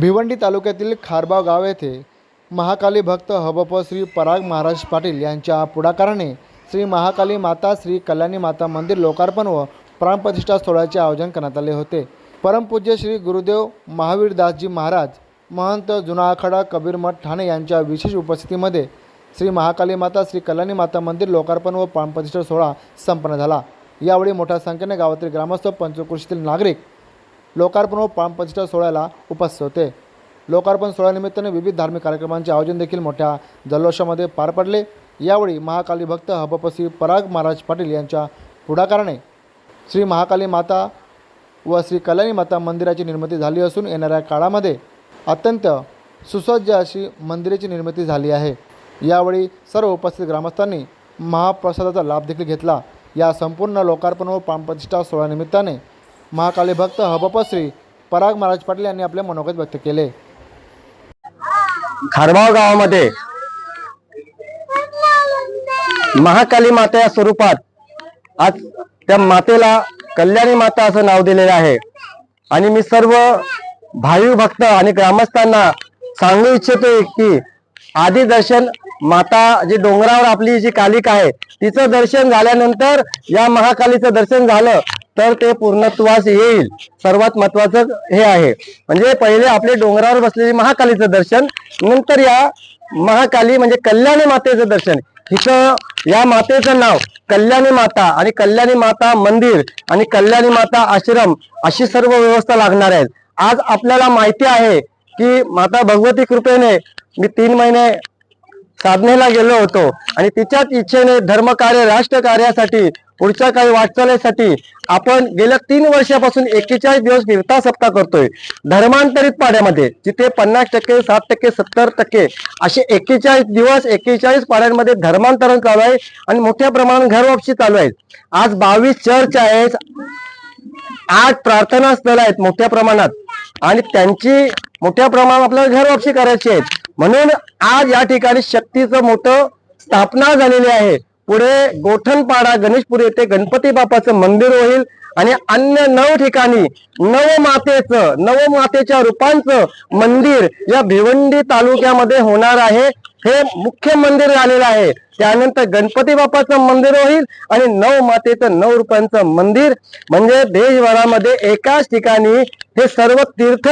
भिवंडी तालुक्यातील खारबाव गाव येथे महाकाली भक्त हबप श्री पराग महाराज पाटील यांच्या पुढाकाराने श्री महाकाली माता श्री कल्याणी माता मंदिर लोकार्पण व प्राणप्रतिष्ठा सोहळ्याचे आयोजन करण्यात आले होते. परमपूज्य श्री गुरुदेव महावीरदासजी महाराज महंत जुना आखाडा कबीर मठ ठाणे यांच्या विशेष उपस्थितीमध्ये श्री महाकाली माता श्री कल्याणी माता मंदिर लोकार्पण व प्राणप्रतिष्ठा सोहळा संपन्न झाला. यावेळी मोठ्या संख्येने गावातील ग्रामस्थ पंचकृषीतील नागरिक लोकार्पण व प्राणप्रतिष्ठा सोहळ्याला उपस्थित होते. लोकार्पण सोहळ्यानिमित्ताने विविध धार्मिक कार्यक्रमांचे आयोजन देखील मोठ्या जल्लोषामध्ये पार पडले. यावेळी महाकाली भक्त हबपसी पराग महाराज पाटील यांच्या पुढाकाराने श्री महाकाली माता व श्री कल्याणी माता मंदिराची निर्मिती झाली असून येणाऱ्या काळामध्ये अत्यंत सुसज्ज अशी मंदिराची निर्मिती झाली आहे. यावेळी सर्व उपस्थित ग्रामस्थांनी महाप्रसादाचा लाभ देखील घेतला. या संपूर्ण लोकार्पण व प्राणप्रतिष्ठा सोहळ्यानिमित्ताने महाकाली भक्त हबपश्री पराग महाराज पाटील यांनी आपले मनोगत व्यक्त केले. खारबाव गावामध्ये महाकाली माता या स्वरूपात आज त्या मातेला कल्याणी माता असं नाव दिलेलं आहे. आणि मी सर्व भाविक भक्त आणि ग्रामस्थांना सांगू इच्छितो की आधी दर्शन माता जी डोंगरावर आपली जी कालिका आहे तिचं दर्शन झाल्यानंतर या महाकालीचं दर्शन झालं. तर ते पूर्णत्वास येईल. सर्वात महत्वाचं हे आहे. म्हणजे पहिले आपले डोंगरावर बसलेली महाकालीचं दर्शन नंतर या महाकाली म्हणजे कल्याणी मातेचं दर्शन. हिचं या मातेचं नाव कल्याणी माता आणि कल्याणी माता मंदिर आणि कल्याणी माता आश्रम अशी सर्व व्यवस्था लागणार आहेत. आज आपल्याला माहिती आहे की माता भगवती कृपेने मी तीन महिने साधनेला गेलो होतो. आणि तिच्याच इच्छेने धर्मकार्य राष्ट्रकार्यासाठी पुढच्या काही वाटचालीसाठी आपण गेल्या तीन वर्षापासून एकेचाळीस दिवस फिरता सप्ताह करतोय. धर्मांतरित पाड्यामध्ये जिथे पन्नास टक्के सात टक्के सत्तर टक्के असे एकेचाळीस दिवस एकेचाळीस पाड्यांमध्ये धर्मांतरण चालू आहे आणि मोठ्या प्रमाणात घरवापशी चालू आहे. आज बावीस चर्च आहेत. आठ प्रार्थना स्थळ आहेत मोठ्या प्रमाणात. आणि त्यांची मोठ्या प्रमाणात आपल्याला घर वापसी करायची आहे म्हणून आज या ठिकाणी शक्तीचं मोठं स्थापना झालेली आहे. पुढे गोठणपाडा गणेशपुरी येथे गणपती बाप्पाचं मंदिर होईल. आणि अन्य नऊ ठिकाणी नवमातेचं नवमातेच्या रूपांचं मंदिर या भिवंडी तालुक्यामध्ये होणार आहे. हे मुख्य मंदिर झालेलं आहे. त्यानंतर गणपती बाप्पाचं मंदिर होईल आणि नऊ मातेचं नऊ रुपयांचं मंदिर. म्हणजे देशभरामध्ये एकाच ठिकाणी हे सर्व तीर्थ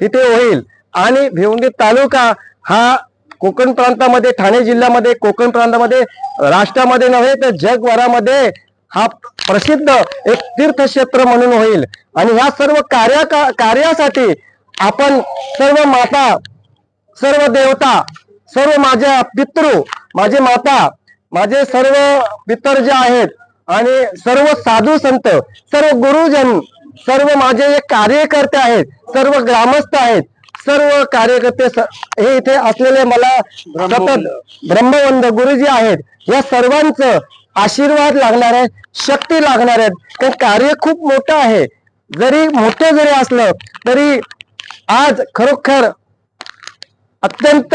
तिथे होईल. आणि भिवंडी तालुका हा कोकण प्रांतामध्ये ठाणे जिल्ह्यामध्ये कोकण प्रांतामध्ये राष्ट्रामध्ये नव्हे तर जगभरामध्ये हा प्रसिद्ध एक तीर्थक्षेत्र म्हणून होईल. आणि ह्या सर्व कार्या कार्यासाठी आपण सर्व माता सर्व देवता सर्व माझ्या पितृ माझे माता माझे सर्व पितर जे आहेत आणि सर्व साधू संत सर्व गुरुजन सर्व माझे जे कार्यकर्ते आहेत सर्व ग्रामस्थ आहेत सर्व कार्यकर्ते स- हे इथे असलेले मला सतत ब्रह्मवंद गुरुजी आहेत. या सर्वांचं आशीर्वाद लागणार आहे शक्ती लागणार आहेत. कारण कार्य खूप मोठं आहे. जरी मोठं जरी असलं तरी आज खरोखर अत्यंत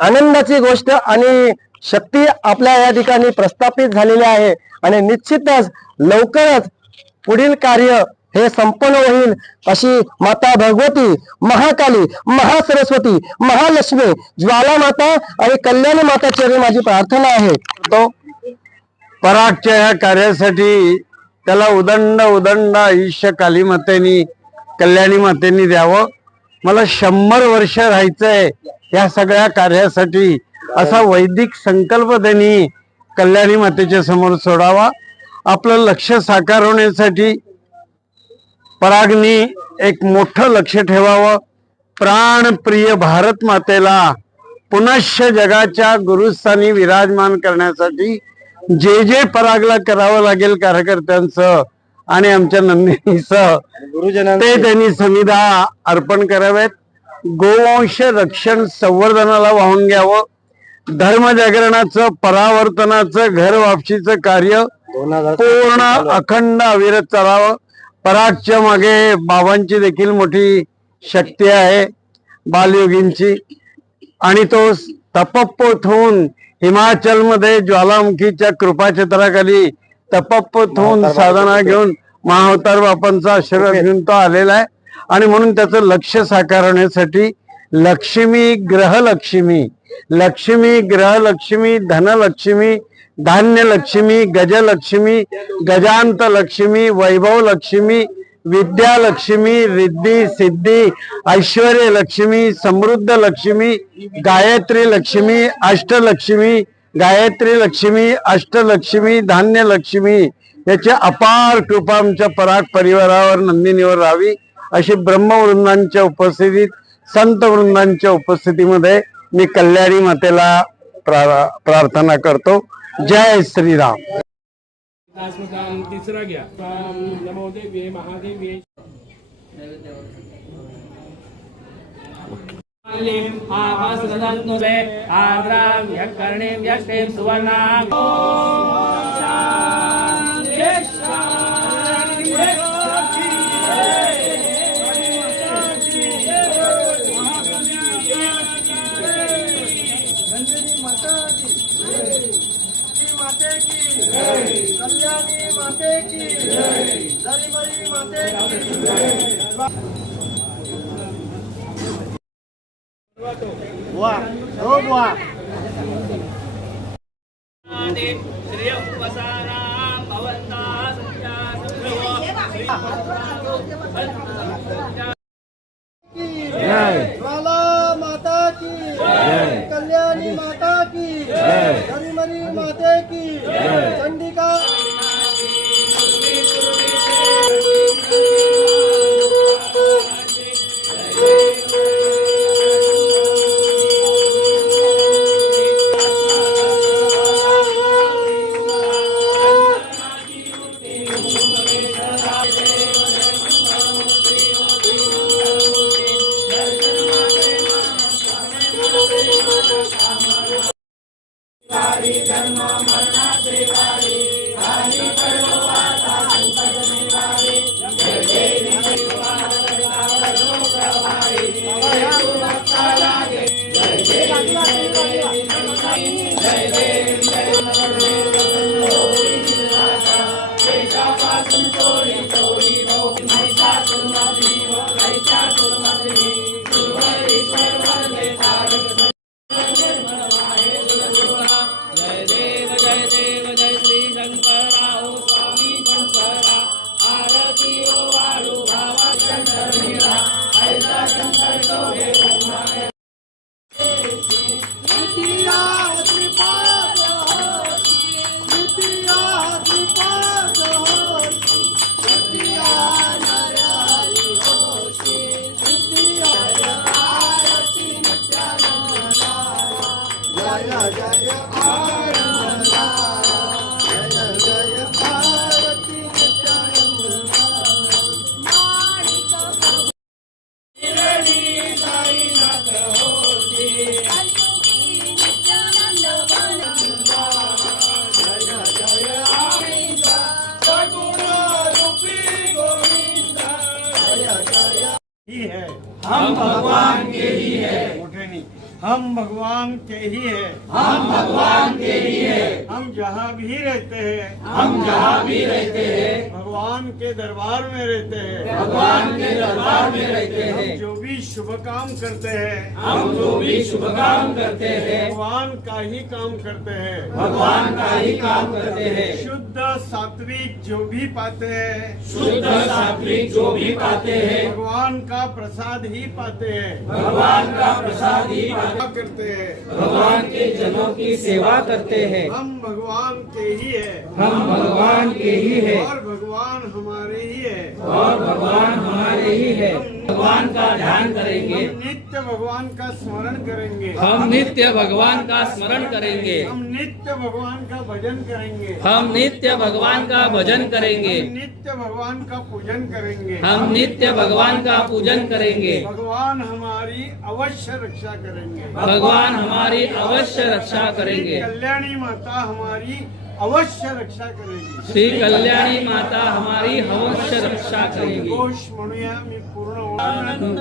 आनंदाची गोष्ट आणि शक्ती आपल्या या ठिकाणी प्रस्थापित झालेली आहे. आणि निश्चितच लवकरच पुढील कार्य हे संपन्न होईल अशी माता भगवती महाकाली महासरस्वती महालक्ष्मी ज्वाला माता आणि कल्याणी माता चरणी माझी प्रार्थना आहे. तो परागच्या ह्या कार्यासाठी त्याला उदंड उदंड आयुष्य काली मातेनी कल्याणी मातेनी द्यावं. मला शंभर वर्ष राहायचंय या सगळ्या कार्यासाठी असा वैदिक संकल्प त्यांनी कल्याणी मातेच्या समोर सोडावा. आपलं लक्ष साकार होण्यासाठी परागनी एक मोठं लक्ष ठेवावं. प्राणप्रिय भारत मातेला पुनश्च जगाच्या गुरुस्थानी विराजमान करण्यासाठी जे जे परागला करावं लागेल कार्यकर्त्यांचं आणि आमच्या नंदिनीसह ते त्यांनी समिधा अर्पण करावेत. गोवंश रक्षण संवर्धनाला वाहून घ्यावं. धर्मजागरणाचं परावर्तनाचं घर वापसीचं कार्य पूर्ण अखंड अविरत चालावं. परागच्या मागे बाबांची देखील मोठी शक्ती आहे बालयोगींची. आणि तो तपप्पोत होऊन हिमाचलमध्ये ज्वालामुखीच्या कृपाक्षेत्राखाली तपप्पोत होऊन साधना घेऊन महाअवतार बापांचा आशीर्वाद घेऊन तो आलेला आहे. आणि म्हणून त्याचं लक्ष साकारण्यासाठी लक्ष्मी ग्रहलक्ष्मी लक्ष्मी ग्रहलक्ष्मी धनलक्ष्मी धान्य लक्ष्मी गजलक्ष्मी गजांत लक्ष्मी वैभव लक्ष्मी विद्या लक्ष्मी रिद्धी सिद्धी ऐश्वर लक्ष्मी समृद्ध लक्ष्मी गायत्री लक्ष्मी अष्टलक्ष्मी गायत्री लक्ष्मी अष्टलक्ष्मी धान्य लक्ष्मी. याची अपार कृपा आमच्या पराग परिवारावर नंदिनीवर राहावी. अशी ब्रह्मवृंदांच्या उपस्थितीत संत वृंदांच्या उपस्थितीमध्ये मी कल्याणी मातेला प्रा- प्रार्थना करतो. जय श्रीराम. अस्मकां तिसरा घ्या. नमोदेव ये महादेव ये आवासदन्तुवे आद्रां यकर्णीं यष्टिं सुवर्णां श्रियं वसानां भवन्ता सत्या ज्वाला की भगवान के ही है हम भगवान के ही है हम जहाँ भी रहते हैं। हम जहाँ भी रहते हैं। भगवान के दरबार में रहते हैं। भगवान के दरबार में रहते हैं। जो भी शुभ काम करते हैं हम जो भी शुभ काम करते हैं। भगवान का ही काम करते हैं। भगवान का ही काम करते हैं। शुद्ध सात्विक जो भी पाते हैं शुद्ध सात्विक जो भी पाते हैं। भगवान का प्रसाद ही पाते हैं। भगवान का प्रसाद ही करते हैं। भगवान के जनों की सेवा करते हैं। हम भगवान के ही है। हम भगवान के ही है। और भगवान हमारे ही है। और भगवान हमारे ही है। भगवान का ध्यान करेंगे। हम नित्य भगवान का स्मरण करेंगे। हम नित्य भगवान का स्मरण करेंगे। हम नित्य भगवान का भजन करेंगे। हम नित्य भगवान का भजन करेंगे। नित्य भगवान का पूजन करेंगे। हम नित्य भगवान का पूजन करेंगे। भगवान हमारी अवश्य रक्षा करेंगे। भगवान हमारी अवश्य रक्षा करेंगे। कल्याणी माता हमारी अवश्य रक्षा करेगी। श्री कल्याणी माता हमारी अवश्य रक्षा करेगी। घोष म्हणूया मी पूर्ण आनंद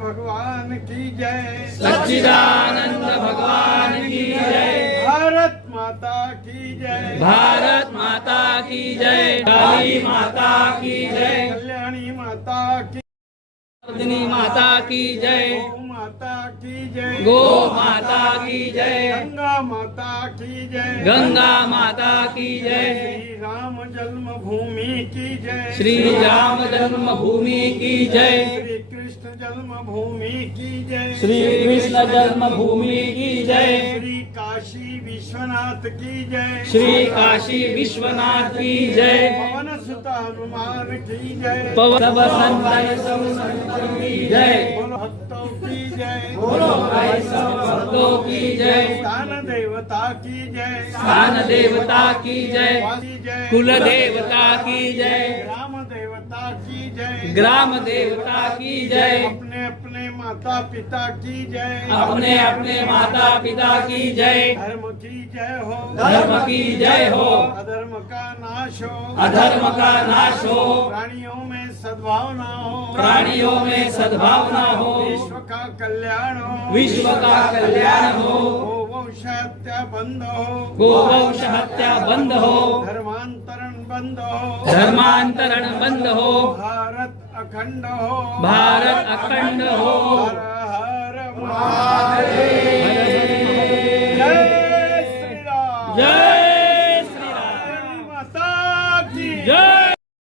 भगवान की जय। सच्चिदानंद भगवान की जय। भारत माता की जय। भारत माता की जय। काली माता की जय। कल्याणी माता की वर्धिनी माता की जय। माता की जय। गो माता की जय। गंगा माता की जय। गंगा माता की जय। श्री राम जन्मभूमि की जय। श्री राम जन्मभूमि की जय। श्री कृष्ण जन्मभूमि की जय। श्री कृष्ण जन्मभूमि की जय। श्री काशी विश्वनाथ की जय। श्री काशी विश्वनाथ की जय। पवन सुत हनुमान की जय। पवन सब संतन की जय। भक्तों की जय। बोलो भाई सब भक्तों की जय। स्थान देवता की जय। स्थान देवता की जय। की जय। कुल देवता की जय। ग्राम देवता की जय। अपने अपने माता पिता की जय। अपने अपने माता पिता की जय। धर्म की जय हो। धर्म की जय हो। अधर्म का नाश हो। अधर्म का नाश हो। प्राणियों में सद्भावना हो। प्राणियों में सद्भावना हो। विश्व का कल्याण हो। विश्व का कल्याण हो। गोवंश हत्या बंद हो। गोवंश हत्या बंद हो। धर्मांतरण बंद हो। धर्मांतरण बंद हो। अखंड हो। भारत अखंड हो। हर हर महादेव। जय श्रीराम। जय